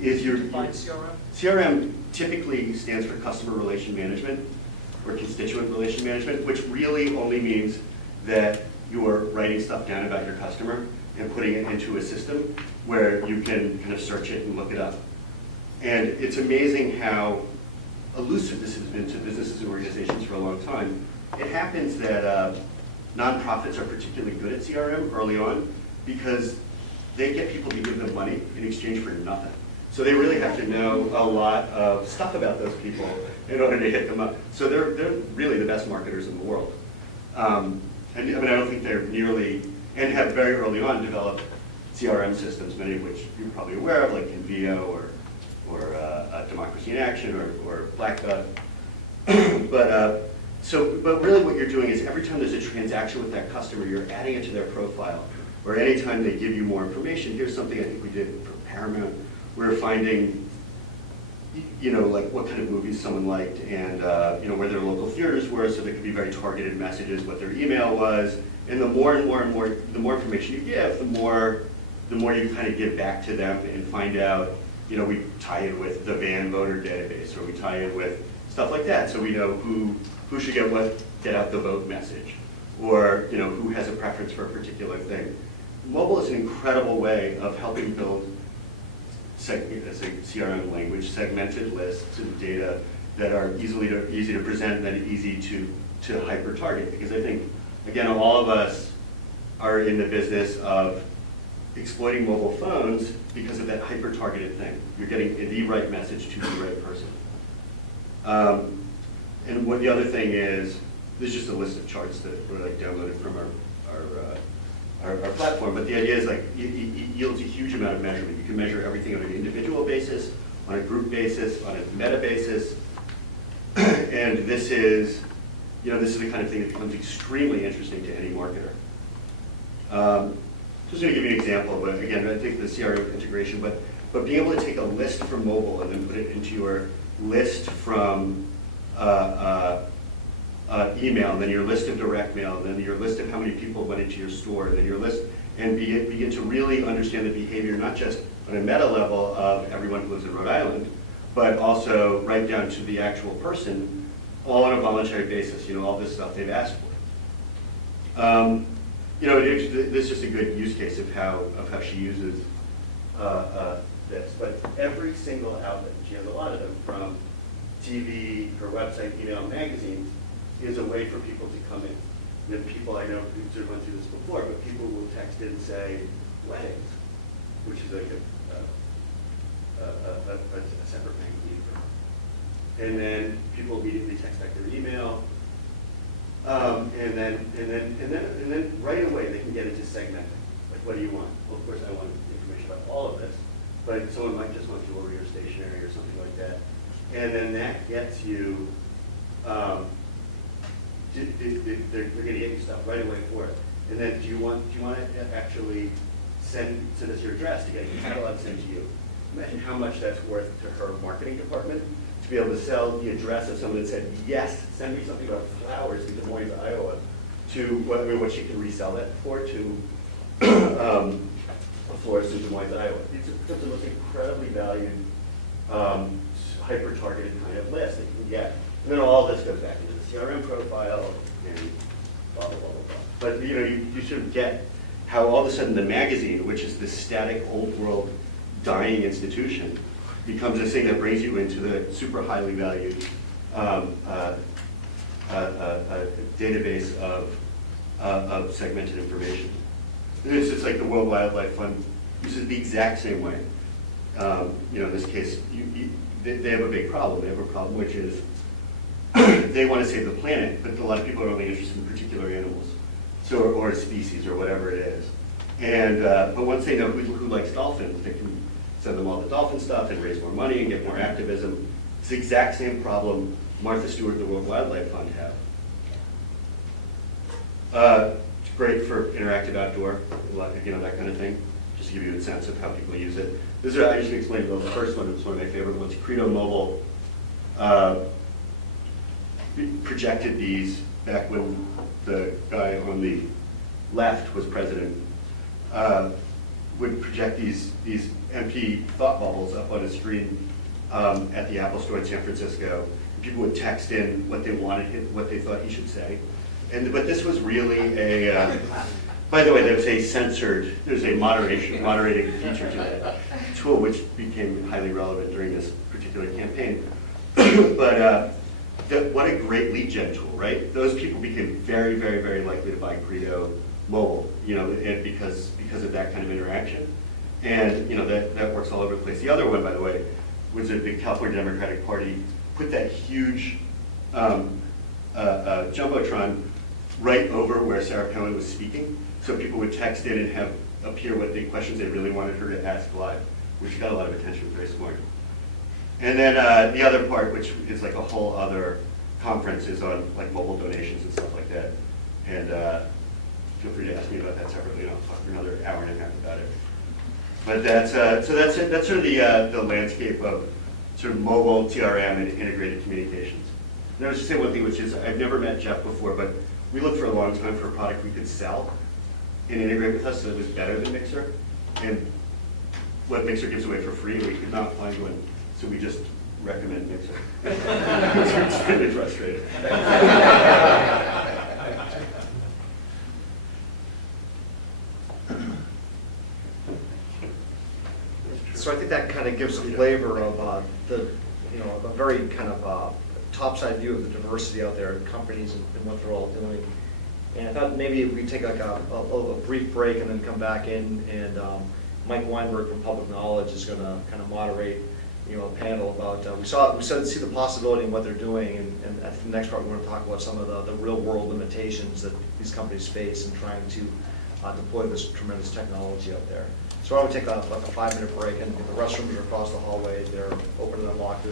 is your Define CRM? CRM typically stands for customer relation management or constituent relation management, which really only means that you're writing stuff down about your customer and putting it into a system where you can kind of search it and look it up. And it's amazing how elusive this has been to businesses and organizations for a long time. It happens that nonprofits are particularly good at CRM early on because they get people to give them money in exchange for nothing. So they really have to know a lot of stuff about those people in order to hit them up. So they're really the best marketers in the world. And I mean, I don't think they're nearly, and have very early on developed CRM systems, many of which you're probably aware of, like Envio or Democracy in Action or Black Duck. But really what you're doing is every time there's a transaction with that customer, you're adding it to their profile. Or anytime they give you more information, here's something I think we did for Paramount. We're finding, like what kind of movies someone liked and where their local theaters were, so there could be very targeted messages, what their email was. And the more information you give, the more you kind of give back to them and find out, we tie in with the van voter database, or we tie in with stuff like that, so we know who should get out the vote message, or who has a preference for a particular thing. Mobile is an incredible way of helping build, as a CRM language, segmented lists of data that are easy to present and then easy to hyper target. Because I think, again, all of us are in the business of exploiting mobile phones because of that hyper-targeted thing. You're getting the right message to the right person. And what the other thing is, there's just a list of charts that were downloaded from our platform, but the idea is it yields a huge amount of measurement. You can measure everything on an individual basis, on a group basis, on a meta basis, and this is the kind of thing that becomes extremely interesting to any marketer. Just going to give you an example, but again, I think the CRM integration, but being able to take a list from mobile and then put it into your list from email, and then your list of direct mail, and then your list of how many people went into your store, and then your list, and begin to really understand the behavior, not just on a meta level of everyone who lives in Rhode Island, but also right down to the actual person, all on a voluntary basis, all this stuff they've asked for. This is just a good use case of how she uses this. But every single outlet, she has a lot of them, from TV, her website, email, magazines, is a way for people to come in. People I know who sort of went through this before, but people will text in and say weddings, which is like a separate magazine for her. And then people immediately text back their email. And then right away they can get into segmenting. Like, what do you want? Well, of course I want information about all of this, but someone might just want jewelry or stationery or something like that. And then that gets you, they're going to get you stuff right away for it. And then do you want to actually send us your address to get your catalog sent to you? Imagine how much that's worth to her marketing department, to be able to sell the address of someone that said, yes, send me something about flowers in Des Moines, Iowa, to what she can resell that for to a florist in Des Moines, Iowa. It's the most incredibly valued, hyper-targeted kind of list that you can get. And then all this goes back into the CRM profile and blah, blah, blah, blah, blah. But you sort of get how all of a sudden the magazine, which is this static, old world, dying institution, becomes this thing that brings you into the super highly valued database of segmented information. It's just like the World Wildlife Fund uses the exact same way. In this case, they have a big problem. They have a problem which is they want to save the planet, but a lot of people are only interested in particular animals, or species, or whatever it is. And but once they know who likes dolphins, they can send them all the dolphin stuff and raise more money and get more activism. It's the exact same problem Martha Stewart and the World Wildlife Fund have. It's great for interactive outdoor, that kind of thing, just to give you a sense of how people use it. I just explained the first one. It's one of my favorite ones. Credo Mobile projected these back when the guy on the left was president. would project these empty thought bubbles up on a screen at the Apple Store in San Francisco. People would text in what they wanted, what they thought he should say. But this was really a, by the way, there's a moderating feature to that tool, which became highly relevant during this particular campaign. But what a great lead gen tool, right? Those people became very, very, very likely to buy Credo mobile, and because of that kind of interaction. And that works all over the place. The other one, by the way, was that the California Democratic Party put that huge jumbotron right over where Sarah Palin was speaking, so people would text in and have appear what the questions they really wanted her to ask live, which got a lot of attention, very smart. And then the other part, which is like a whole other conference, is on like mobile donations and stuff like that. And feel free to ask me about that separately, and I'll talk for another hour and a half about it. But that's that's sort of the landscape of sort of mobile TRM and integrated communications. And I was just saying one thing, which is I've never met Jeff before, but we looked for a long time for a product we could sell and integrate with us so it was better than Myxer. And what Myxer gives away for free, we could not find one, so we just recommend Myxer. It's really frustrating. So I think that kind of gives a flavor of a very kind of topside view of the diversity out there in companies and what they're all doing. And I thought maybe if we take like a brief break and then come back in, and Mike Weinberg from Public Knowledge is going to kind of moderate a panel about, we see the possibility in what they're doing, and I think the next part we want to talk about some of the real world limitations that these companies face in trying to deploy this tremendous technology out there. So why don't we take like a 5-minute break, and the restrooms are across the hallway, they're open and unlocked.